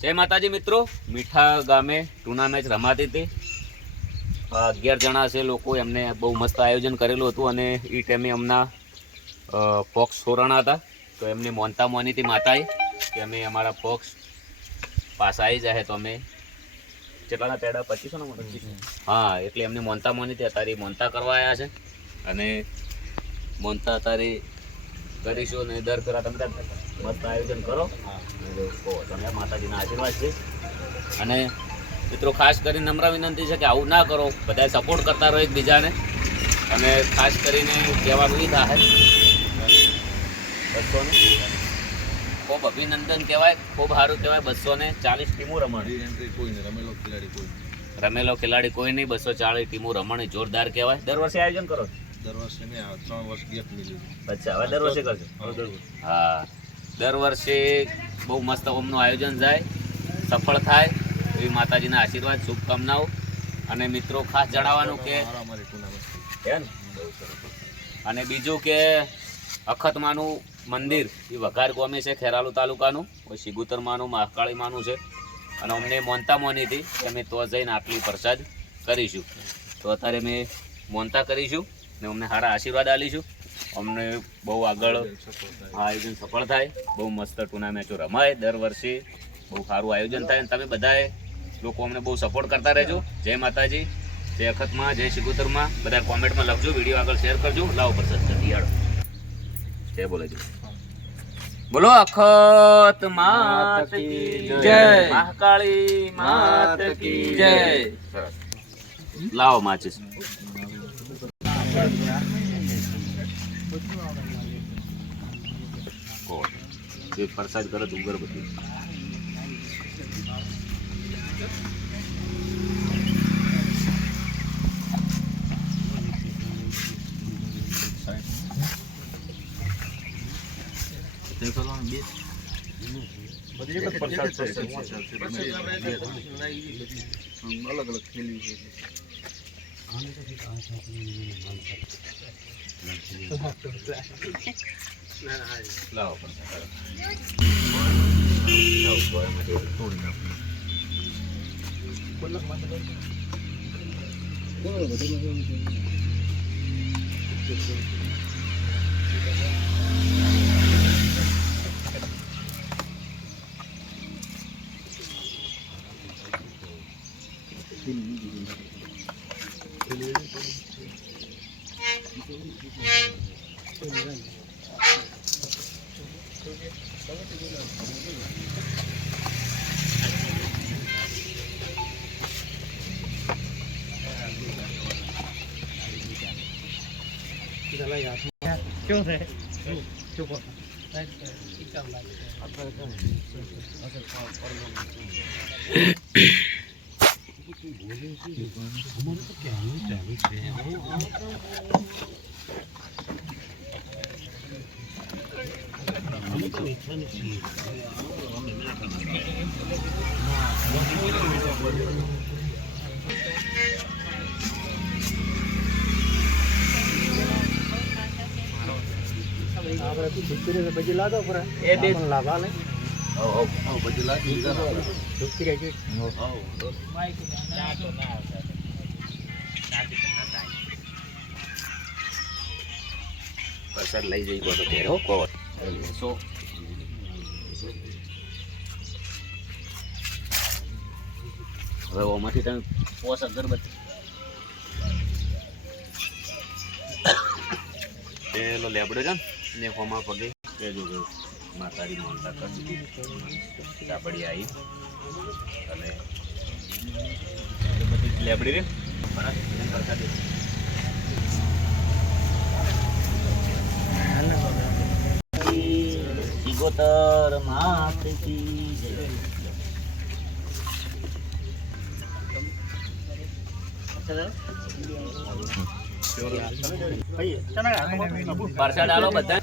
જય માતાજી મિત્રો, મીઠા ગામે ટુર્નામેન્ટ રમાતી હતી. 11 જણા છે લોકો, એમને બહુ મસ્ત આયોજન કરેલું હતું અને એ ટાઈમે અમના પોક્સ સોરાણા હતા. તો એમને મોનતા મોની હતી માતાએ કે અમે અમારા પોક્સ પાસ આવી જાય તો અમે કેટલાના પેડા 2500 હા, એટલે એમને મોનતા મોની હતી. અત્યારે મોનતા કરવા આવ્યા છે અને મોનતા અત્યારે કરીશું અને દર ફેરા તમે મસ્ત આયોજન કરો. તમે માતાજીના આશીર્વાદ છે. અને મિત્રો ખાસ કરીને નમ્ર વિનંતી છે કે આવું ના કરો, બધાએ સપોર્ટ કરતા રહો એકબીજાને. અને ખાસ કરીને કહેવાનું એ થાય 200 ખૂબ અભિનંદન કહેવાય, ખૂબ સારું કહેવાય. 240 ટીમો રમણી, રમેલો ખેલાડી કોઈ નહીં. 240 ટીમો રમણી જોરદાર કહેવાય. દર વર્ષે આયોજન કરો? દર વર્ષે મેં 3 વર્ષ ગેપ લીધું. અચ્છા, હવે દર વર્ષે કરજો? હા, દર વર્ષે બહુ મસ્ત ઓમનું આયોજન જાય, સફળ થાય એવી માતાજીના આશીર્વાદ, શુભકામનાઓ. અને મિત્રો ખાસ જણાવવાનું કે અને બીજું કે અખતમાનું મંદિર એ વઘાર ગામે છે, ખેરાલુ તાલુકાનું. કોઈ સિગુતરમાનું, મહાકાળીમાનું છે. અને અમને મોનતા મોની હતી કે અમે તો જઈને આટલી પ્રસાદ કરીશું. તો અત્યારે મેં મોનતા કરીશું ને અમને સારા આશીર્વાદ આલીશું. અમને બહુ આગળ આયોજન સફળ થાય, બહુ મસ્ત ટુર્નામેન્ટો રમાય દર વર્ષે, બહુ સારું આયોજન થાય. અને તમે બધાએ લોકો અમને બહુ સપોર્ટ કરતા રહેજો. જય માતાજી, જય અખતમાં, જય સિગુતરમાં. બધા કોમેન્ટમાં લખજો, વિડીયો આગળ શેર કરજો. લાવો પ્રસાદ કરી યાડો. જય બોલેજો. બોલો અખત માત કી જય, મહાકાળી માત કી જય. લાવો માચીસ. પ્રસાદ કરો તો ઉગરબત્તી. અલગ અલગ ખેલી છે. લાવો क्यों रे चुप हो बजी ला दो पूरा ए दे लावा ले ओ बजी ला दीगा दुखती रह गई माइक ना तो ना होता शादी करना चाहिए प्रसाद લઈ જઈ ગયો તો તેરો કો સો હવે ઓમાંથી તને પોસ અગરબત્તી પેલો લેબડો છે ને હોમાં પગે એ જો માતારી મોનતા કરી ચાપડી આવી અને બધી લેબડી રે પ્રસાદ સિગોતર માત કી જય. પ્રસાદ આલો બધા.